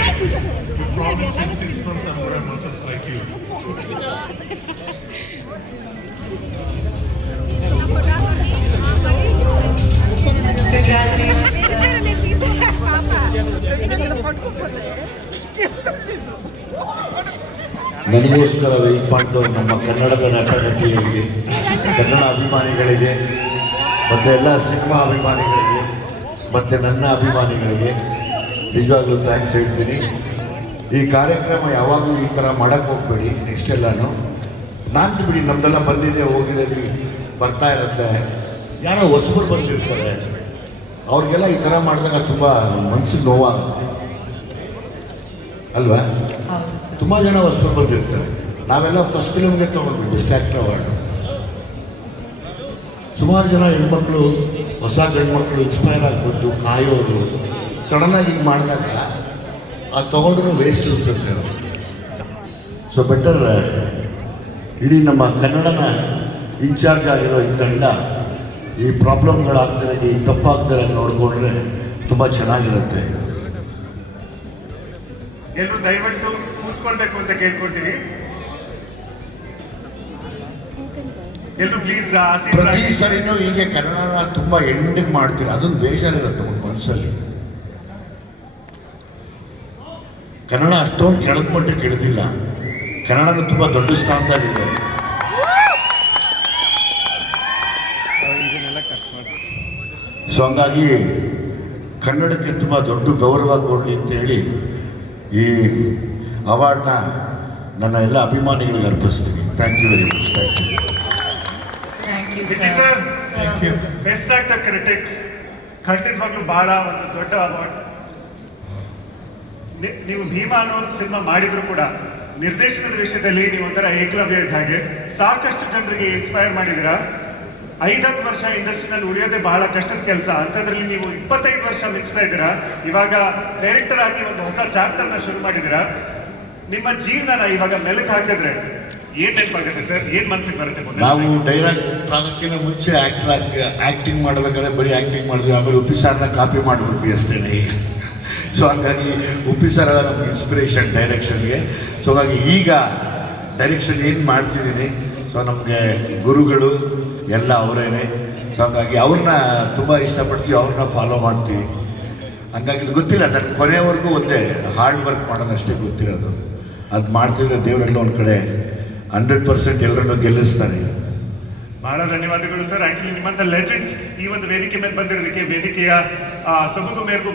The problem consists like you. ನಮ್ಮ ಕನ್ನಡದ ನಟ ನಟಿಯರಿಗೆ ಕನ್ನಡ ಅಭಿಮಾನಿಗಳಿಗೆ ಮತ್ತು ಎಲ್ಲ ಸಿನಿಮಾ ಅಭಿಮಾನಿಗಳಿಗೆ ಮತ್ತು ನನ್ನ ಅಭಿಮಾನಿಗಳಿಗೆ ನಿಜವಾಗ್ಲೂ ಥ್ಯಾಂಕ್ಸ್ ಹೇಳ್ತೀನಿ ಈ ಕಾರ್ಯಕ್ರಮ ಯಾವಾಗಲೂ ಈ ಥರ ಮಾಡಕ್ಕೆ ಹೋಗಬೇಡಿ ನೆಕ್ಸ್ಟ್ ಎಲ್ಲಾನು ನಾನು ಬಿಡಿ ನಮ್ದೆಲ್ಲ ಬಂದಿದೆ ಹೋಗಿದೆ ಬರ್ತಾ ಇರುತ್ತೆ ಯಾರೋ ಹೊಸಬರು ಬಂದಿರ್ತಾರೆ ಅವ್ರಿಗೆಲ್ಲ ಈ ಥರ ಮಾಡಿದಾಗ ತುಂಬ ಮನ್ಸಿಗೆ ನೋವಾಗುತ್ತೆ ಅಲ್ವಾ ತುಂಬ ಜನ ಹೊಸಬರು ಬಂದಿರ್ತಾರೆ ನಾವೆಲ್ಲ ಫಸ್ಟ್ ಫಿಲಮ್ಗೆ ತೊಗೊಂಡ್ಬಿಟ್ಟು ಸ್ಟ್ಯಾಕ್ಟ್ ಅವಾರ್ಡ್ ಸುಮಾರು ಜನ ಹೆಣ್ಮಕ್ಳು ಹೊಸ ಮಕ್ಕಳು ಇನ್ಸ್ಪೈರ್ ಆಗ್ಬೋದು ಕಾಯೋರು ಸಡನ್ನಾಗಿ ಈಗ ಮಾಡಿದಾಗ ಅದು ತೊಗೊಂಡ್ರೂ ವೇಸ್ಟ್ ಅನಿಸುತ್ತೆ ಸೊ ಬೆಟರ್ ಇಡೀ ನಮ್ಮ ಕನ್ನಡನ ಇನ್ಚಾರ್ಜ್ ಆಗಿರೋ ಈ ತಂಡ ಈ ಪ್ರಾಬ್ಲಮ್ಗಳಾಗ್ತಾರೆ ಈ ತಪ್ಪಾಗ್ತಾರೆ ನೋಡಿಕೊಂಡ್ರೆ ತುಂಬ ಚೆನ್ನಾಗಿರುತ್ತೆ ಎಲ್ಲರೂ ದಯವಿಟ್ಟು ಕೂತ್ಕೊಳ್ಬೇಕು ಅಂತ ಕೇಳ್ಕೊಳ್ತೀನಿ ಎಲ್ಲರೂ ಪ್ರತಿ ಸರಿನೂ ಹೀಗೆ ಕನ್ನಡನ ತುಂಬ ಎಂಡಿಗೆ ಮಾಡ್ತೀರಾ ಅದೊಂದು ಬೇಜಾರಿರುತ್ತೆ ಒಂದು ಮನಸ್ಸಲ್ಲಿ ಕನ್ನಡ ಅಷ್ಟೊಂದು ಕೆಳಕ್ಮಟ್ಟ ಕೇಳಿದಿಲ್ಲ ಕನ್ನಡನೂ ತುಂಬ ದೊಡ್ಡ ಸ್ಥಾನದಲ್ಲಿದೆ ಸೊ ಹಂಗಾಗಿ ಕನ್ನಡಕ್ಕೆ ತುಂಬ ದೊಡ್ಡ ಗೌರವ ಕೊಡಲಿ ಅಂತೇಳಿ ಈ ಅವಾರ್ಡ್ನ ನನ್ನ ಎಲ್ಲ ಅಭಿಮಾನಿಗಳಿಗೆ ಅರ್ಪಿಸ್ತೀನಿ thank you very much thank you best actor critics ಖಂಡಿತವಾಗ್ಲೂ ಭಾಳ ಒಂದು ದೊಡ್ಡ ಅವಾರ್ಡ್ ನೀವು ಭೀಮಾ ಅನ್ನೋ ಒಂದು ಸಿನಿಮಾ ಮಾಡಿದ್ರು ಕೂಡ ನಿರ್ದೇಶನದ ವಿಷಯದಲ್ಲಿ ನೀವು ಒಂಥರ ಏಕಲವ್ಯ ಇದ್ದ ಹಾಗೆ ಸಾಕಷ್ಟು ಜನರಿಗೆ ಇನ್ಸ್ಪೈರ್ ಮಾಡಿದಿರ ಐದತ್ತು ವರ್ಷ ಇಂಡಸ್ಟ್ರಿನಲ್ಲಿ ಉಳಿಯೋದೇ ಬಹಳ ಕಷ್ಟದ ಕೆಲಸ ಅಂಥದ್ರಲ್ಲಿ ನೀವು ಇಪ್ಪತ್ತೈದು ವರ್ಷ ಮಿಕ್ಸ್ ಇದ್ದೀರಾ ಇವಾಗ ಡೈರೆಕ್ಟರ್ ಆಗಿ ಒಂದು ಹೊಸ ನ ಶುರು ಮಾಡಿದಿರ ನಿಮ್ಮ ಜೀವನನ ಇವಾಗ ಮೆಲುಕು ಹಾಕಿದ್ರೆ ಏನ್ ನೆನಪಾಗುತ್ತೆ ಸರ್ ಏನ್ ಮನ್ಸಿಗೆ ಬರುತ್ತೆ ನಾವು ಡೈರೆಕ್ಟರ್ ಆಗೋಕ್ಕಿಂತ ಮುಂಚೆ ಆಕ್ಟರ್ ಆಗಿ ಆಕ್ಟಿಂಗ್ ಮಾಡ್ಬೇಕಾದ್ರೆ ಬರೀ ಆಕ್ಟಿಂಗ್ ಮಾಡಿದ್ವಿ ಆಮೇಲೆ ಉಪ್ಪಿಸಾರನ್ನ ಕಾಪಿ ಮಾಡಿಬಿಟ್ವಿ ಅಷ್ಟೇ ಸೊ ಹಾಗಾಗಿ ಉಪ್ಪಿ ಸರ ನಮ್ಗೆ ಇನ್ಸ್ಪಿರೇಷನ್ ಡೈರೆಕ್ಷನ್ಗೆ ಸೊ ಹಾಗಾಗಿ ಈಗ ಡೈರೆಕ್ಷನ್ ಏನು ಮಾಡ್ತಿದ್ದೀನಿ ಸೊ ನಮಗೆ ಗುರುಗಳು ಎಲ್ಲ ಅವರೇನೆ ಸೊ ಹಾಗಾಗಿ ಅವ್ರನ್ನ ತುಂಬ ಇಷ್ಟಪಡ್ತೀವಿ ಅವ್ರನ್ನ ಫಾಲೋ ಮಾಡ್ತೀವಿ ಹಂಗಾಗಿ ಗೊತ್ತಿಲ್ಲ ನನ್ನ ಕೊನೆಯವರೆಗೂ ಒಂದೇ ಹಾರ್ಡ್ ವರ್ಕ್ ಮಾಡೋದಷ್ಟೇ ಗೊತ್ತಿರೋದು ಅದು ಮಾಡ್ತಿದ್ರೆ ದೇವರೆಲ್ಲ ಒಂದು ಕಡೆ ಹಂಡ್ರೆಡ್ ಪರ್ಸೆಂಟ್ ಎಲ್ಲರನ್ನು ಗೆಲ್ಲಿಸ್ತಾನೆ ಬಹಳ ಧನ್ಯವಾದಗಳು ಸರ್ ಆಕ್ಚುಲಿ ನಿಮ್ಮಂತ ಲೆಜೆಂಡ್ಸ್ ಈ ಒಂದು ವೇದಿಕೆ ಮೇಲೆ ಬಂದಿರೋದಕ್ಕೆ ವೇದಿಕೆಯ ಸೊಬಗು ಮೇರೆಗೂ